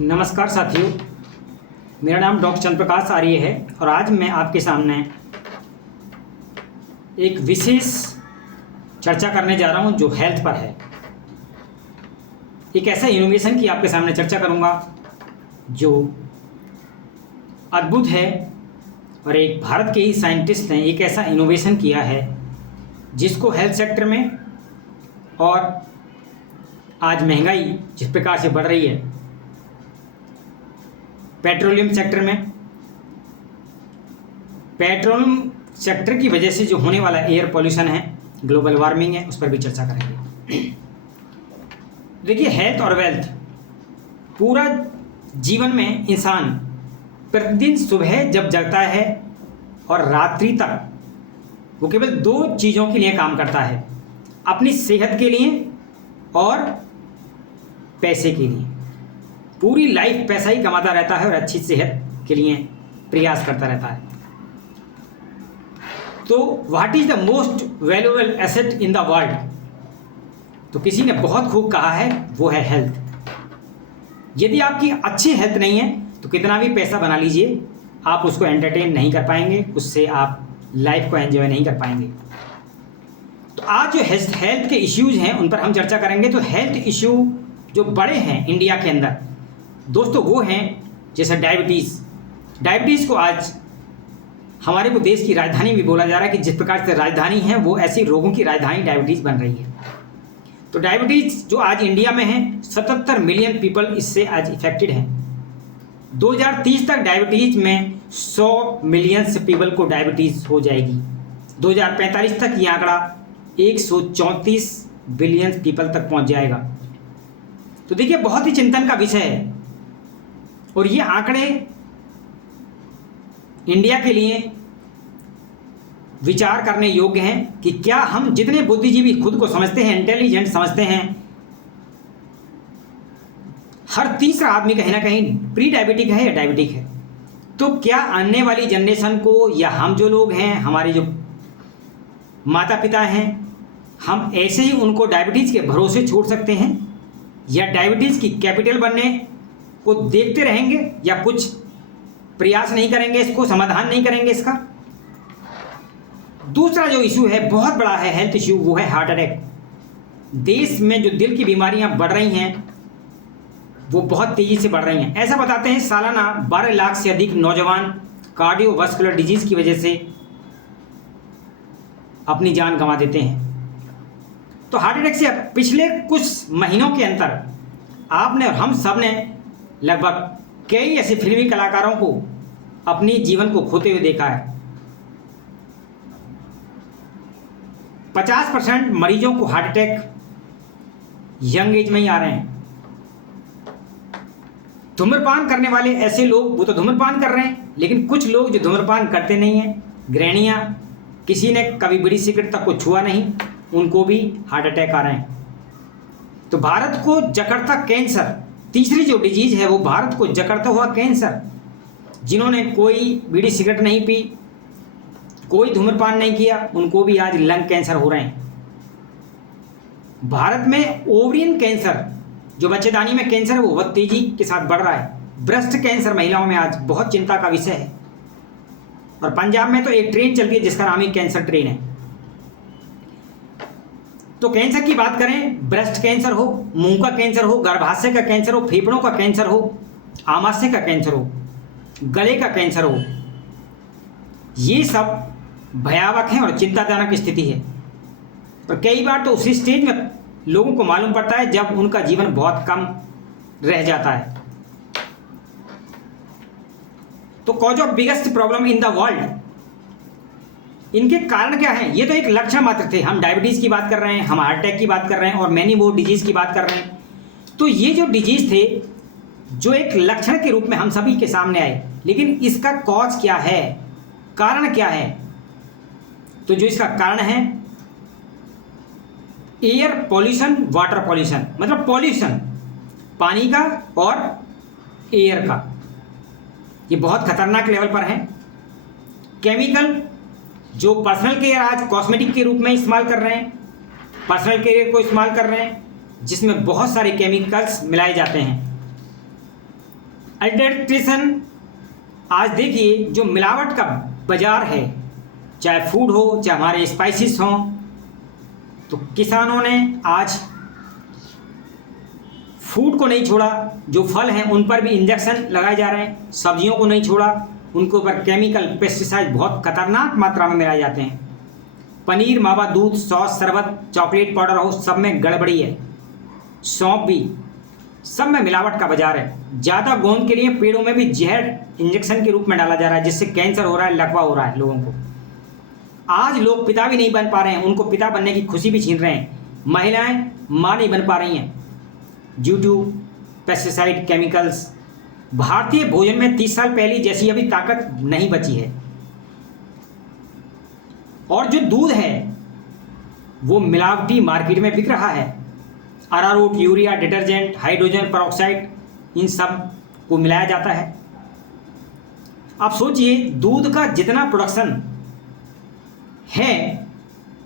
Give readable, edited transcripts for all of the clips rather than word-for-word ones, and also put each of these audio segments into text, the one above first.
नमस्कार साथियों, मेरा नाम डॉक्टर चंद्रप्रकाश आर्य है और आज मैं आपके सामने एक विशेष चर्चा करने जा रहा हूं जो हेल्थ पर है। एक ऐसा इनोवेशन की आपके सामने चर्चा करूंगा जो अद्भुत है और एक भारत के ही साइंटिस्ट ने एक ऐसा इनोवेशन किया है जिसको हेल्थ सेक्टर में और आज महंगाई जिस प्रकार से बढ़ रही है पेट्रोलियम सेक्टर की वजह से जो होने वाला एयर पोल्यूशन है, ग्लोबल वार्मिंग है, उस पर भी चर्चा करेंगे। देखिए, हेल्थ और वेल्थ पूरा जीवन में इंसान प्रतिदिन सुबह जब जगता है और रात्रि तक वो केवल दो चीज़ों के लिए काम करता है, अपनी सेहत के लिए और पैसे के लिए। पूरी लाइफ पैसा ही कमाता रहता है और अच्छी सेहत के लिए प्रयास करता रहता है। तो what is the most valuable asset in the world? तो किसी ने बहुत खूब कहा है, वो है हेल्थ। यदि आपकी अच्छी हेल्थ नहीं है तो कितना भी पैसा बना लीजिए, आप उसको एंटरटेन नहीं कर पाएंगे, उससे आप लाइफ को एंजॉय नहीं कर पाएंगे। तो आज जो हेल्थ के इश्यूज हैं उन पर हम चर्चा करेंगे। तो हेल्थ इश्यू जो बड़े हैं इंडिया के अंदर दोस्तों, वो हैं जैसे डायबिटीज़ को आज हमारे को देश की राजधानी भी बोला जा रहा है कि जिस प्रकार से राजधानी है वो ऐसी रोगों की राजधानी डायबिटीज़ बन रही है। तो डायबिटीज़ जो आज इंडिया में है, 77 मिलियन पीपल इससे आज इफेक्टेड हैं। 2030 तक डायबिटीज़ में 100 मिलियन से पीपल को डायबिटीज़ हो जाएगी। 2045 तक ये आंकड़ा 134 बिलियन पीपल तक पहुंच जाएगा। तो देखिए, बहुत ही चिंतन का विषय है और ये आंकड़े इंडिया के लिए विचार करने योग्य हैं कि क्या हम जितने बुद्धिजीवी खुद को समझते हैं, इंटेलिजेंट समझते हैं, हर तीसरा आदमी कहीं ना कहीं प्री डायबिटिक है या डायबिटिक है। तो क्या आने वाली जनरेशन को या हम जो लोग हैं, हमारे जो माता पिता हैं, हम ऐसे ही उनको डायबिटीज़ के भरोसे छोड़ सकते हैं या डायबिटीज़ की कैपिटल बनने को देखते रहेंगे या कुछ प्रयास नहीं करेंगे, इसको समाधान नहीं करेंगे इसका? दूसरा जो इशू है बहुत बड़ा है हेल्थ इशू, वो है हार्ट अटैक। देश में जो दिल की बीमारियां बढ़ रही हैं वो बहुत तेजी से बढ़ रही हैं। ऐसा बताते हैं सालाना 12 लाख से अधिक नौजवान कार्डियोवास्कुलर डिजीज की वजह से अपनी जान गंवा देते हैं। तो हार्ट अटैक से पिछले कुछ महीनों के अंदर आपने और हम सब ने लगभग कई ऐसे फिल्मी कलाकारों को अपनी जीवन को खोते हुए देखा है। 50% मरीजों को हार्ट अटैक यंग एज में ही आ रहे हैं। धूम्रपान करने वाले ऐसे लोग, वो तो धूम्रपान कर रहे हैं, लेकिन कुछ लोग जो धूम्रपान करते नहीं हैं, गृहिणियां, किसी ने कभी बीड़ी सिगरेट तक को छुआ नहीं, उनको भी हार्ट अटैक आ रहे हैं। तो भारत को जकड़ता कैंसर, तीसरी जो डिजीज है वो भारत को जकड़ता हुआ कैंसर, जिन्होंने कोई बीड़ी सिगरेट नहीं पी, कोई धूम्रपान नहीं किया, उनको भी आज लंग कैंसर हो रहे हैं। भारत में ओवरियन कैंसर, जो बच्चेदानी में कैंसर है, वो बहुत तेजी के साथ बढ़ रहा है। ब्रेस्ट कैंसर महिलाओं में आज बहुत चिंता का विषय है। और पंजाब में तो एक ट्रेन चलती है जिसका नाम ही कैंसर ट्रेन है। तो कैंसर की बात करें, ब्रेस्ट कैंसर हो, मुंह का कैंसर हो, गर्भाशय का कैंसर हो, फेफड़ों का कैंसर हो, आमाशय का कैंसर हो, गले का कैंसर हो, ये सब भयावह है और चिंताजनक स्थिति है। और कई बार तो उसी स्टेज में लोगों को मालूम पड़ता है जब उनका जीवन बहुत कम रह जाता है। तो cause of biggest problem in the world, इनके कारण क्या हैं? ये तो एक लक्षण मात्र थे। हम डायबिटीज़ की बात कर रहे हैं, हम हार्ट अटैक की बात कर रहे हैं और मैनी मोर डिजीज़ की बात कर रहे हैं। तो ये जो डिजीज़ थे जो एक लक्षण के रूप में हम सभी के सामने आए, लेकिन इसका कॉज क्या है, कारण क्या है? तो जो इसका कारण है एयर पॉल्यूशन, वाटर पॉल्यूशन, मतलब पॉल्यूशन पानी का और एयर का, ये बहुत खतरनाक लेवल पर है। केमिकल जो पर्सनल केयर आज कॉस्मेटिक के रूप में इस्तेमाल कर रहे हैं, पर्सनल केयर को इस्तेमाल कर रहे हैं, जिसमें बहुत सारे केमिकल्स मिलाए जाते हैं। अडल्ट्रेशन, आज देखिए जो मिलावट का बाजार है, चाहे फूड हो चाहे हमारे स्पाइसेस हों, तो किसानों ने आज फूड को नहीं छोड़ा, जो फल हैं उन पर भी इंजेक्शन लगाए जा रहे हैं, सब्जियों को नहीं छोड़ा, उनके ऊपर केमिकल पेस्टिसाइड बहुत खतरनाक मात्रा में मिलाए जाते हैं। पनीर, मावा, दूध, सॉस, शरबत, चॉकलेट पाउडर हो, सब में गड़बड़ी है। सौंफ भी, सब में मिलावट का बाजार है। ज़्यादा गोंद के लिए पेड़ों में भी जहर इंजेक्शन के रूप में डाला जा रहा है, जिससे कैंसर हो रहा है, लकवा हो रहा है लोगों को। आज लोग पिता भी नहीं बन पा रहे हैं, उनको पिता बनने की खुशी भी छीन रहे हैं। महिलाएं माँ नहीं बन पा रही हैं ड्यू टू पेस्टिसाइड केमिकल्स। भारतीय भोजन में 30 साल पहले जैसी अभी ताकत नहीं बची है। और जो दूध है वो मिलावटी मार्केट में बिक रहा है। अरारोट, यूरिया, डिटर्जेंट, हाइड्रोजन पेरोक्साइड, इन सब को मिलाया जाता है। आप सोचिए, दूध का जितना प्रोडक्शन है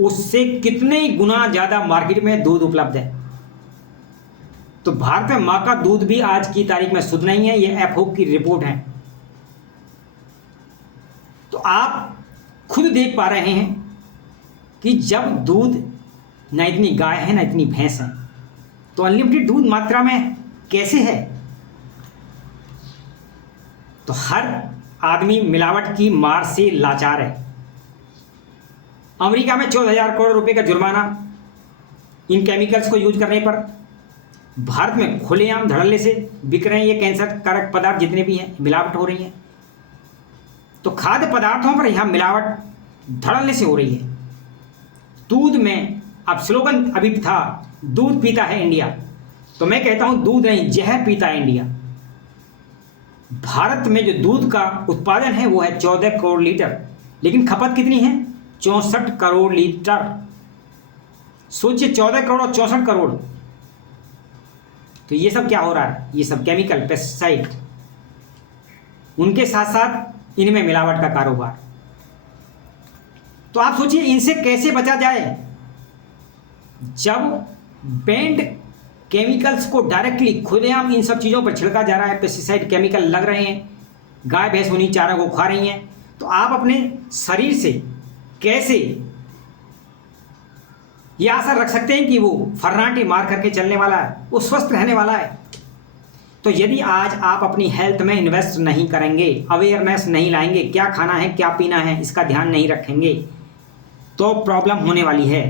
उससे कितने गुना ज़्यादा मार्केट में दूध उपलब्ध है। तो भारत में माँ का दूध भी आज की तारीख में शुद्ध नहीं है, ये एफओ की रिपोर्ट है। तो आप खुद देख पा रहे हैं कि जब दूध, ना इतनी गाय है ना इतनी भैंस है, तो अनलिमिटेड दूध मात्रा में कैसे है। तो हर आदमी मिलावट की मार से लाचार है। अमेरिका में 14,000 करोड़ रुपए का जुर्माना इन केमिकल्स को यूज करने पर। भारत में खुलेआम धड़ल्ले से बिक रहे हैं ये कैंसर कारक पदार्थ, जितने भी हैं मिलावट हो रही है। तो खाद्य पदार्थों पर यहां मिलावट धड़ल्ले से हो रही है। दूध में अब स्लोगन अभी था, दूध पीता है इंडिया, तो मैं कहता हूं दूध नहीं, जहर पीता है इंडिया। भारत में जो दूध का उत्पादन है वो है 14 करोड़ लीटर, लेकिन खपत कितनी है? 64 करोड़ लीटर। सोचिए, 14 करोड़ और 64 करोड़। तो ये सब क्या हो रहा है? ये सब केमिकल, पेस्टिसाइड, उनके साथ साथ इनमें मिलावट का कारोबार। तो आप सोचिए इनसे कैसे बचा जाए। जब बैंड केमिकल्स को डायरेक्टली खुलेआम इन सब चीज़ों पर छिड़का जा रहा है, पेस्टिसाइड केमिकल लग रहे हैं, गाय भैंस उन्हीं चारा को खा रही हैं, तो आप अपने शरीर से कैसे ये आशा रख सकते हैं कि वो फर्राटे मार करके चलने वाला है, वो स्वस्थ रहने वाला है? तो यदि आज आप अपनी हेल्थ में इन्वेस्ट नहीं करेंगे, अवेयरनेस नहीं लाएंगे, क्या खाना है क्या पीना है इसका ध्यान नहीं रखेंगे, तो प्रॉब्लम होने वाली है।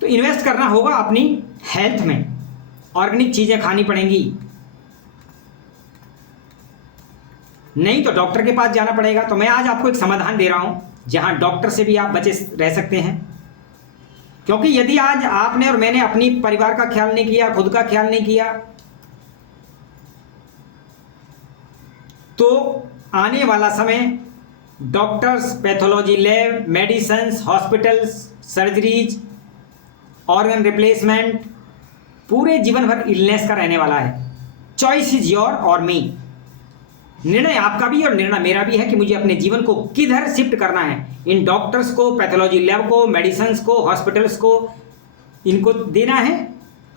तो इन्वेस्ट करना होगा अपनी हेल्थ में, ऑर्गेनिक चीज़ें खानी पड़ेंगी, नहीं तो डॉक्टर के पास जाना पड़ेगा। तो मैं आज आपको एक समाधान दे रहा हूं जहां डॉक्टर से भी आप बचे रह सकते हैं। क्योंकि यदि आज आपने और मैंने अपनी परिवार का ख्याल नहीं किया, खुद का ख्याल नहीं किया, तो आने वाला समय doctors, pathology lab, medicines, hospitals, surgeries, organ replacement, पूरे जीवन भर इलनेस का रहने वाला है। चॉइस इज योर और मी। निर्णय आपका भी और निर्णय मेरा भी है कि मुझे अपने जीवन को किधर शिफ्ट करना है। इन डॉक्टर्स को, पैथोलॉजी लैब को, मेडिसिन्स को, हॉस्पिटल्स को, इनको देना है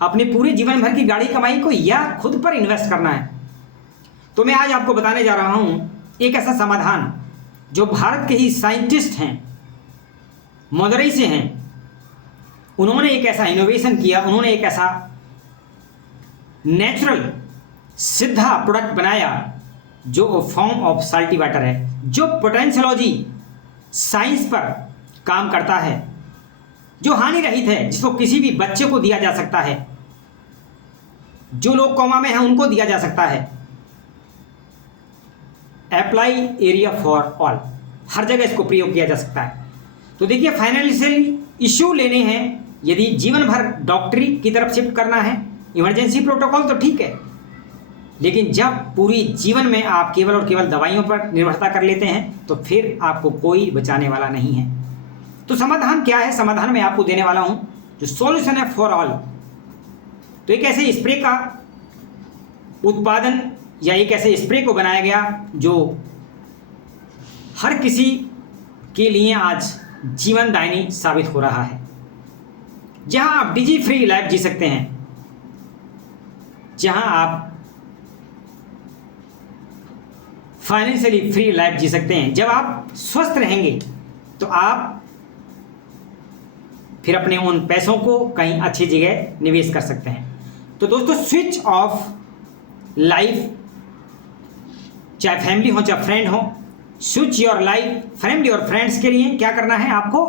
अपने पूरे जीवन भर की गाड़ी कमाई को, या खुद पर इन्वेस्ट करना है। तो मैं आज आपको बताने जा रहा हूं एक ऐसा समाधान जो भारत के ही साइंटिस्ट हैं, मदुरई से हैं, उन्होंने एक ऐसा इनोवेशन किया, उन्होंने एक ऐसा नेचुरल सीधा प्रोडक्ट बनाया जो फॉर्म ऑफ साल्टी वाटर है, जो पोटेंशियोलॉजी साइंस पर काम करता है, जो हानि रहित है, जिसको किसी भी बच्चे को दिया जा सकता है, जो लोग कोमा में हैं उनको दिया जा सकता है। अप्लाई एरिया फॉर ऑल, हर जगह इसको प्रयोग किया जा सकता है। तो देखिए, फाइनेंशियल इश्यू लेने हैं, यदि जीवन भर डॉक्टरी की तरफ शिफ्ट करना है, इमरजेंसी प्रोटोकॉल तो ठीक है, लेकिन जब पूरी जीवन में आप केवल और केवल दवाइयों पर निर्भरता कर लेते हैं तो फिर आपको कोई बचाने वाला नहीं है। तो समाधान क्या है? समाधान मैं आपको देने वाला हूं, जो सॉल्यूशन है फॉर ऑल। तो एक ऐसे स्प्रे का उत्पादन या एक ऐसे स्प्रे को बनाया गया जो हर किसी के लिए आज जीवनदायिनी साबित हो रहा है, जहां आप डिजी फ्री लाइफ जी सकते हैं, जहां आप फाइनेंशियली फ्री लाइफ जी सकते हैं। जब आप स्वस्थ रहेंगे तो आप फिर अपने उन पैसों को कहीं अच्छी जगह निवेश कर सकते हैं। तो दोस्तों, स्विच ऑफ लाइफ, चाहे फैमिली हो चाहे फ्रेंड हो, स्विच योर लाइफ फैमिली और फ्रेंड्स के लिए क्या करना है आपको?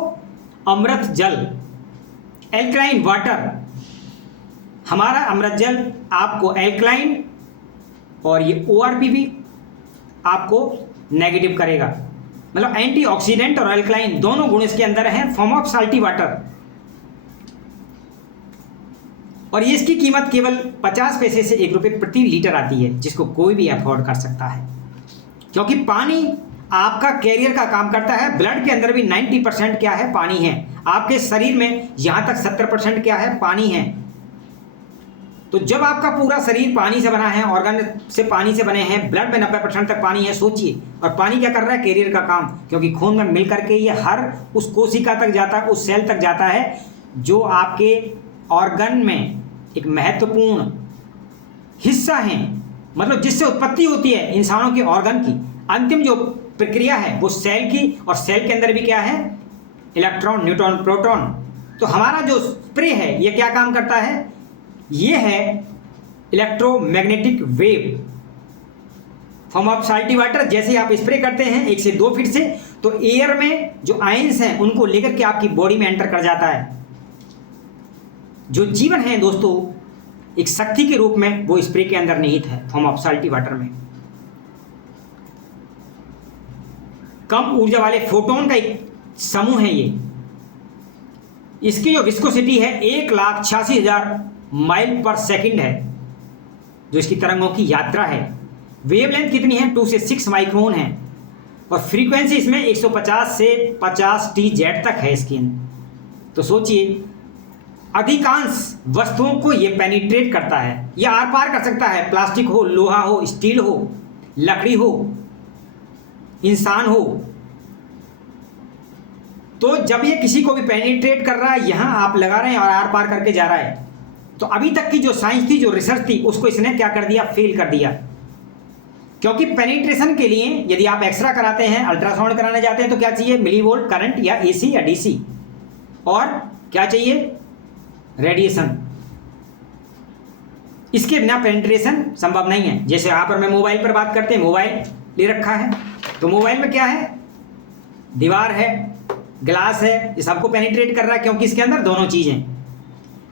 अमृत जल, एल्कलाइन वाटर। हमारा अमृत जल आपको एल्कलाइन और ये ORP भी आपको नेगेटिव करेगा, मतलब एंटीऑक्सीडेंट और एल्कलाइन दोनों गुण इसके अंदर हैं, फॉर्म ऑफ साल्टी वाटर। और ये इसकी कीमत केवल 50 पैसे से 1 रुपये प्रति लीटर आती है, जिसको कोई भी अफोर्ड कर सकता है। क्योंकि पानी आपका कैरियर का काम करता है। ब्लड के अंदर भी 90% क्या है? पानी है। आपके शरीर में यहाँ तक 70% क्या है? पानी है। तो जब आपका पूरा शरीर पानी से बना है, ऑर्गन से पानी से बने हैं, ब्लड में 90% तक पानी है, सोचिए। और पानी क्या कर रहा है? कैरियर का काम, क्योंकि खून में मिल करके ये हर उस कोशिका तक जाता है, उस सेल तक जाता है जो आपके ऑर्गन में एक महत्वपूर्ण हिस्सा है, मतलब जिससे उत्पत्ति होती है इंसानों के ऑर्गन की। अंतिम जो प्रक्रिया है वो सेल की, और सेल के अंदर भी क्या है? Electron, neutron, proton. तो हमारा जो स्प्रे है ये क्या काम करता है? ये है electromagnetic wave, form of salty water. जैसे आप स्प्रे करते हैं 1 से 2 फीट से, तो एयर में जो आयंस हैं उनको लेकर के आपकी बॉडी में एंटर कर जाता है। जो जीवन है दोस्तों एक शक्ति के रूप में, वो स्प्रे के अंदर निहित है, फॉर्म ऑफ साल्टी वाटर में। कम ऊर्जा वाले फोटोन का एक समूह है ये। इसकी जो विस्कोसिटी है 1,86,000 माइल पर सेकंड है, जो इसकी तरंगों की यात्रा है। वेवलेंथ कितनी है? 2 से 6 माइक्रोन है। और फ्रीक्वेंसी इसमें 150 से 50 TZ तक है इसकी। तो सोचिए, अधिकांश वस्तुओं को यह पेनिट्रेट करता है, यह आर पार कर सकता है। प्लास्टिक हो, लोहा हो, स्टील हो, लकड़ी हो, इंसान हो। तो जब ये किसी को भी पेनिट्रेट कर रहा है, यहां आप लगा रहे हैं और आर पार करके जा रहा है। तो अभी तक की जो साइंस थी, जो रिसर्च थी, उसको इसने क्या कर दिया? फेल कर दिया। क्योंकि पेनिट्रेशन के लिए यदि आप एक्सरा कराते हैं, अल्ट्रासाउंड कराने जाते हैं, तो क्या चाहिए? मिलीवोल्ट करंट या AC या DC, और क्या चाहिए? रेडिएशन। इसके बिना पेनिट्रेशन संभव नहीं है। जैसे यहाँ पर मैं मोबाइल पर बात करते हैं, मोबाइल ले रखा है, तो मोबाइल में क्या है? दीवार है, ग्लास है, ये सबको पेनिट्रेट कर रहा है, क्योंकि इसके अंदर दोनों चीजें।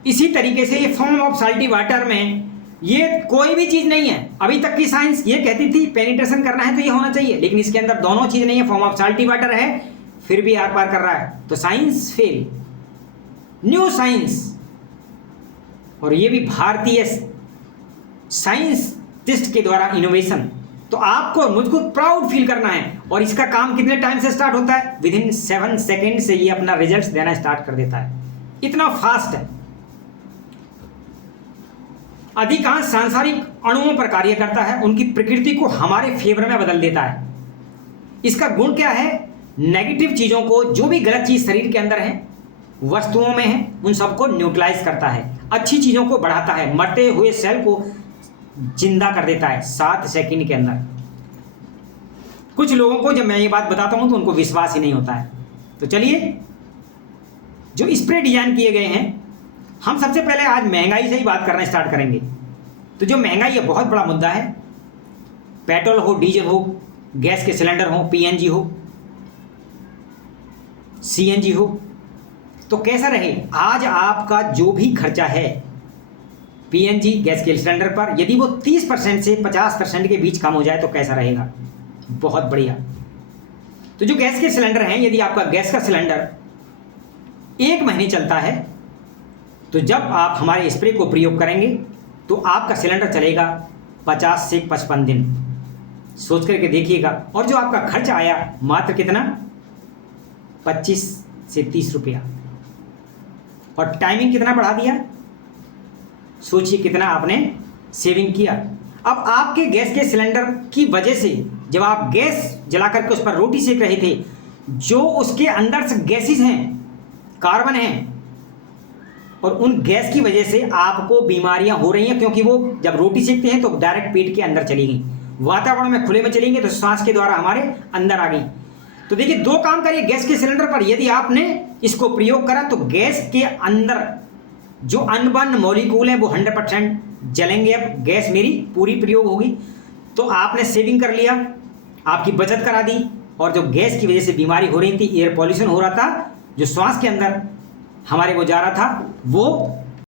इसी तरीके से ये फॉर्म ऑफ साल्टी वाटर में ये कोई भी चीज नहीं है। अभी तक की साइंस ये कहती थी पेनिट्रेशन करना है तो ये होना चाहिए, लेकिन इसके अंदर दोनों चीज नहीं है। फॉर्म ऑफ साल्टी वाटर है, फिर भी आर पार कर रहा है। तो साइंस फेल। न्यू साइंस, और ये भी भारतीय साइंटिस्ट के द्वारा इनोवेशन। तो आपको मुझको प्राउड फील करना है। और इसका काम कितने टाइम से स्टार्ट होता है? विदिन 7 सेकेंड से ये अपना रिजल्ट्स देना स्टार्ट कर देता है। इतना फास्ट है। अधिकांश सांसारिक अणुओं पर कार्य करता है, उनकी प्रकृति को हमारे फेवर में बदल देता है। इसका गुण क्या है? नेगेटिव चीजों को, जो भी गलत चीज शरीर के अंदर है, वस्तुओं में है, उन सबको न्यूट्रलाइज करता है। अच्छी चीजों को बढ़ाता है, मरते हुए सेल को जिंदा कर देता है 7 सेकंड के अंदर। कुछ लोगों को जब मैं ये बात बताता हूं तो उनको विश्वास ही नहीं होता है। तो चलिए, जो स्प्रे डिजाइन किए गए हैं, हम सबसे पहले आज महंगाई से ही बात करना स्टार्ट करेंगे। तो जो महंगाई है बहुत बड़ा मुद्दा है। पेट्रोल हो, डीजल हो, गैस के सिलेंडर हो, PNG हो, CNG हो, तो कैसा रहे? आज आपका जो भी खर्चा है PNG गैस के सिलेंडर पर, यदि वो 30% से 50% के बीच कम हो जाए तो कैसा रहेगा? बहुत बढ़िया। तो जो गैस के सिलेंडर हैं, यदि आपका गैस का सिलेंडर 1 महीने चलता है, तो जब आप हमारे स्प्रे को प्रयोग करेंगे तो आपका सिलेंडर चलेगा 50 से 55 दिन। सोच करके देखिएगा। और जो आपका खर्च आया मात्र कितना? 25 से 30 रुपया। और टाइमिंग कितना बढ़ा दिया? सोचिए कितना आपने सेविंग किया। अब आपके गैस के सिलेंडर की वजह से, जब आप गैस जला करके उस पर रोटी सेक रहे थे, जो उसके अंदर से गैसेस हैं, कार्बन हैं, और उन गैस की वजह से आपको बीमारियां हो रही हैं, क्योंकि वो जब रोटी सेकते हैं तो डायरेक्ट पेट के अंदर चली गई, वातावरण में खुले में चलेंगे तो श्वास के द्वारा हमारे अंदर आ गई। तो देखिए, दो काम करिए गैस के सिलेंडर पर। यदि आपने इसको प्रयोग करा तो गैस के अंदर जो अनबन मॉलिक्यूल है वो 100% जलेंगे। अब गैस मेरी पूरी प्रयोग होगी, तो आपने सेविंग कर लिया, आपकी बचत करा दी। और जो गैस की वजह से बीमारी हो रही थी, एयर पॉल्यूशन हो रहा था, जो श्वास के अंदर हमारे वो जा रहा था, वो